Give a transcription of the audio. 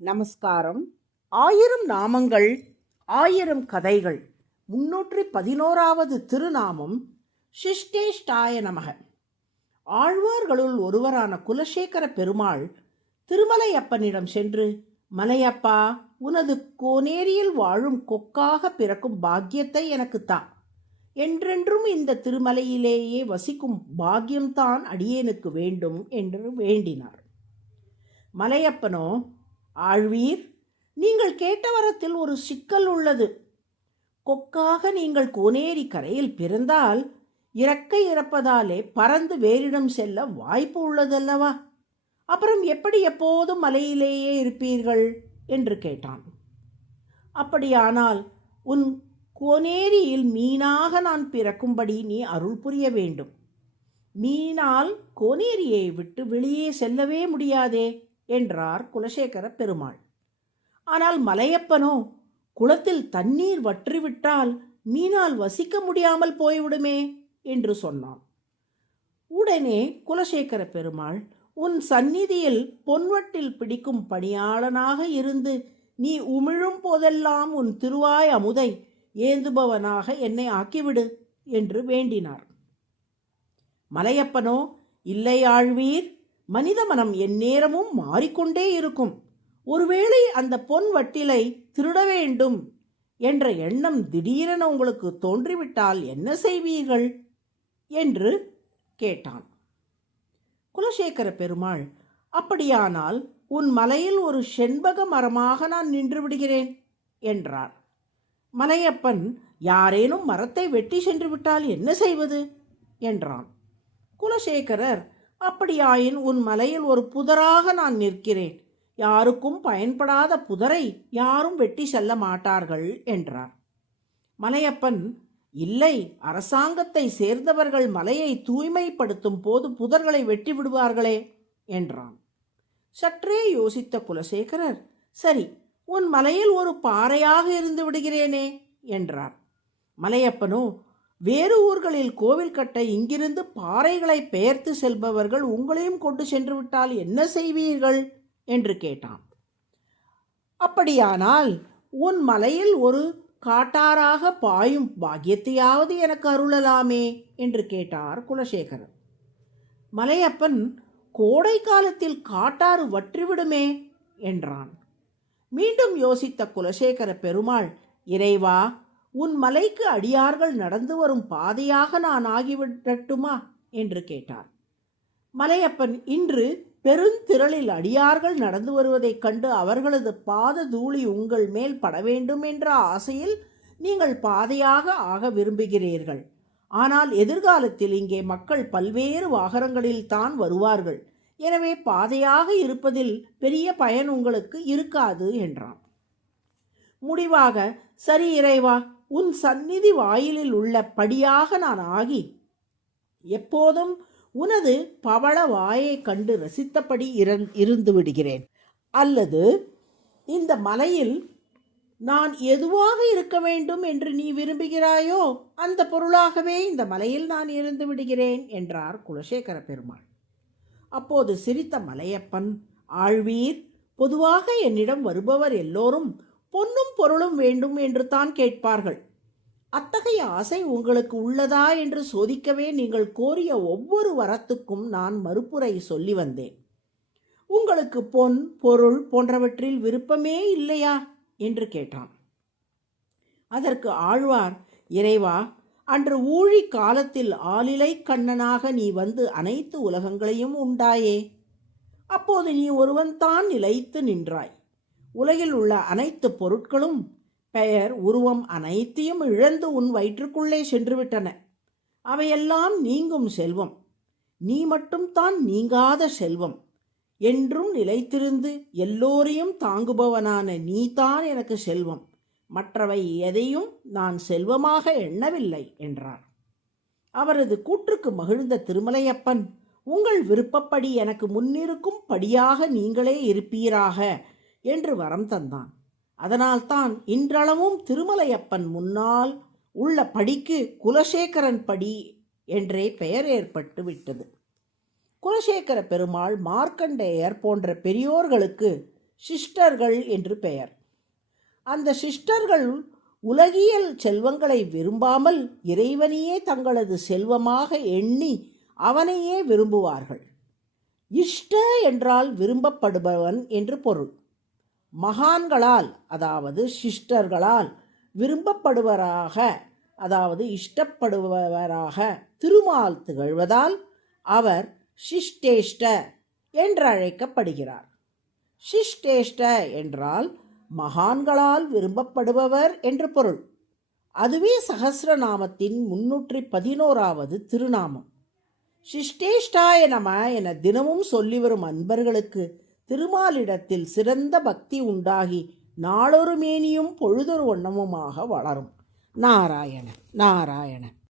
நமஸ்காரம். 1000 நாமங்கள் 1000 கதைகள் 311வது திருநாமம் சிஷ்டேஷ்டாய நமக. ஆழ்வார்களுள் ஒருவரான குலசேகர பெருமாள் திருமலையப்பனிடம் சென்று, மலையப்பா, உனது கோனேரியில் வாழும் கொக்காக பிறக்கும் பாக்கியத்தை எனக்குத்தா. என்றென்றும் இந்த திருமலையிலேயே வசிக்கும் பாக்கியம்தான் அடியேனுக்கு வேண்டும் என்று வேண்டினார். மலையப்பனோ, ஆழ்வீர், நீங்கள் கேட்ட வரத்தில் ஒரு சிக்கல் உள்ளது. கொக்காக நீங்கள் கோனேரி கரையில் பிறந்தால் இறக்கை இறப்பதாலே பறந்து வேறிடம் செல்ல வாய்ப்பு உள்ளதல்லவா? அப்புறம் எப்படி எப்போதும் மலையிலேயே இருப்பீர்கள் என்று கேட்டான். அப்படியானால் உன் கோனேரியில் மீனாக நான் பிறக்கும்படி நீ அருள் புரிய வேண்டும். மீனால் கோனேரியை விட்டு வெளியே செல்லவே முடியாதே என்றார் குலசேகர பெருமாள். ஆனால் மலையப்பனோ, குளத்தில் தண்ணீர் வற்றிவிட்டால் மீனால் வசிக்க முடியாமல் போய்விடுமே என்று சொன்னான். உடனே குலசேகர பெருமாள், உன் சந்நிதியில் பொன்வட்டில் பிடிக்கும் பணியாளனாக இருந்து நீ உமிழும் போதெல்லாம் உன் திருவாய் அமுதை ஏந்துபவனாக என்னை ஆக்கிவிடு என்று வேண்டினார். மலையப்பனோ, இல்லை ஆழ்வீர், மனித மனம் எந்நேரமும் மாறிக்கொண்டே இருக்கும். ஒருவேளை அந்த பொன் வட்டிலை திருட வேண்டும் என்ற எண்ணம் திடீரென உங்களுக்கு தோன்றிவிட்டால் என்ன செய்வீர்கள் என்று கேட்டான். குலசேகர பெருமாள், அப்படியானால் உன் மலையில் ஒரு செண்பக மரமாக நான் நின்று விடுகிறேன் என்றார். மலையப்பன், யாரேனும் மரத்தை வெட்டி சென்று விட்டால் என்ன செய்வது என்றான். குலசேகரர், அப்படியாயின் உன் மலையில் ஒரு புதராக நான் நிற்கிறேன். யாருக்கும் பயன்படாத புதரை யாரும் வெட்டி செல்ல மாட்டார்கள் என்றார். மலையப்பன், இல்லை, அரசாங்கத்தை சேர்ந்தவர்கள் மலையை தூய்மைப்படுத்தும் போது புதர்களை வெட்டி விடுவார்களே என்றான். சற்றே யோசித்த குலசேகரர், சரி, உன் மலையில் ஒரு பாறையாக இருந்து விடுகிறேனே என்றார். மலையப்பனோ, வேறு ஊர்களில் கோவில் கட்ட இங்கிருந்து பாறைகளை பெயர்த்து செல்பவர்கள் உங்களையும் கொண்டு சென்று விட்டால் என்ன செய்வீர்கள் என்று கேட்டான். அப்படியானால் உன் மலையில் ஒரு காட்டாராக பாயும் பாக்கியத்தையாவது எனக்கு அருளலாமே என்று கேட்டார் குலசேகரர். மலையப்பன், கோடை காலத்தில் காட்டாறு வற்றிவிடுமே என்றான். மீண்டும் யோசித்த குலசேகர பெருமாள், இறைவா, உன் மலைக்கு அடியார்கள் நடந்து வரும் பாதையாக நான் ஆகிவிடட்டுமா என்று கேட்டார். மலையப்பன், இன்று பெருந்திரளில் அடியார்கள் நடந்து வருவதைக் கண்டு அவர்களது பாத தூளி உங்கள் மேல் பட வேண்டும் என்ற ஆசையில் நீங்கள் பாதையாக ஆக விரும்புகிறீர்கள். ஆனால் எதிர்காலத்தில் இங்கே மக்கள் பல்வேறு வாகனங்களில் தான் வருவார்கள். எனவே பாதையாக இருப்பதில் பெரிய பயன் உங்களுக்கு இருக்காது என்றான். முடிவாக, சரி இறைவா, உன் சந்நிதி வாயிலில் உள்ள படியாக நான் ஆகி எப்போதும் உனது பவள வாயை கண்டு ரசித்தபடி இருந்து விடுகிறேன். அல்லது இந்த மலையில் நான் எதுவாக இருக்க வேண்டும் என்று நீ விரும்புகிறாயோ அந்த பொருளாகவே இந்த மலையில் நான் இருந்து விடுகிறேன் என்றார் குலசேகர பெருமாள். அப்போது சிரித்த மலையப்பன், ஆழ்வீர், பொதுவாக என்னிடம் வருபவர் எல்லோரும் பொன்னும் பொருளும் வேண்டும் என்று தான் கேட்பார்கள். அத்தகைய ஆசை உங்களுக்கு உள்ளதா என்று சோதிக்கவே நீங்கள் கோரிய ஒவ்வொரு வரத்துக்கும் நான் மறுப்புரை சொல்லி வந்தேன். உங்களுக்கு பொன், பொருள் போன்றவற்றில் விருப்பமே இல்லையா என்று கேட்டான். அதற்கு ஆழ்வார், இறைவா, அன்று ஊழி காலத்தில் ஆலிலை கண்ணனாக நீ வந்து அனைத்து உலகங்களையும் உண்டாயே. அப்போது நீ ஒருவன்தான் நிலைத்து நின்றாய். உலகில் உள்ள அனைத்து பொருட்களும் பெயர், உருவம் அனைத்தையும் இழந்து உன் வயிற்றுக்குள்ளே சென்றுவிட்டன. அவையெல்லாம் நீங்கும் செல்வம். நீ மட்டும்தான் நீங்காத செல்வம். என்றும் நிலைத்திருந்து எல்லோரையும் தாங்குபவனான நீதான் எனக்கு செல்வம். மற்றவை எதையும் நான் செல்வமாக எண்ணவில்லை என்றார். அவரது கூற்றுக்கு மகிழ்ந்த திருமலையப்பன், உங்கள் விருப்பப்படி எனக்கு முன்னிருக்கும் படியாக நீங்களே இருப்பீராக என்று வரம் தந்தான். அதனால்தான் இன்றளவும் திருமலையப்பன் முன்னால் உள்ள படிக்கு குலசேகரன் படி என்றே பெயர் ஏற்பட்டு விட்டது. குலசேகர பெருமாள், மார்க்கண்டேயர் போன்ற பெரியோர்களுக்கு சிஷ்டர்கள் என்று பெயர். அந்த சிஷ்டர்கள் உலகியல் செல்வங்களை விரும்பாமல் இறைவனையே தங்களது செல்வமாக எண்ணி அவனையே விரும்புவார்கள். இஷ்ட என்றால் விரும்பப்படுபவன் என்று பொருள். மகான்களால் அதாவது சிஷ்டர்களால் விரும்பப்படுவராக அதாவது இஷ்டப்படுபவராக திருமால் திகழ்வதால் அவர் சிஷ்டேஷ்ட என்றழைக்கப்படுகிறார். சிஷ்டேஷ்ட என்றால் மகான்களால் விரும்பப்படுபவர் என்று பொருள். அதுவே சகஸ்ரநாமத்தின் 311வது திருநாமம். சிஷ்டேஷ்டாய நம என தினமும் சொல்லி வரும் அன்பர்களுக்கு திருமாலிடத்தில் சிறந்த பக்தி உண்டாகி நாளொரு மேனியும் பொழுதொரு வண்ணமுமாக வளரும். நாராயண நாராயண.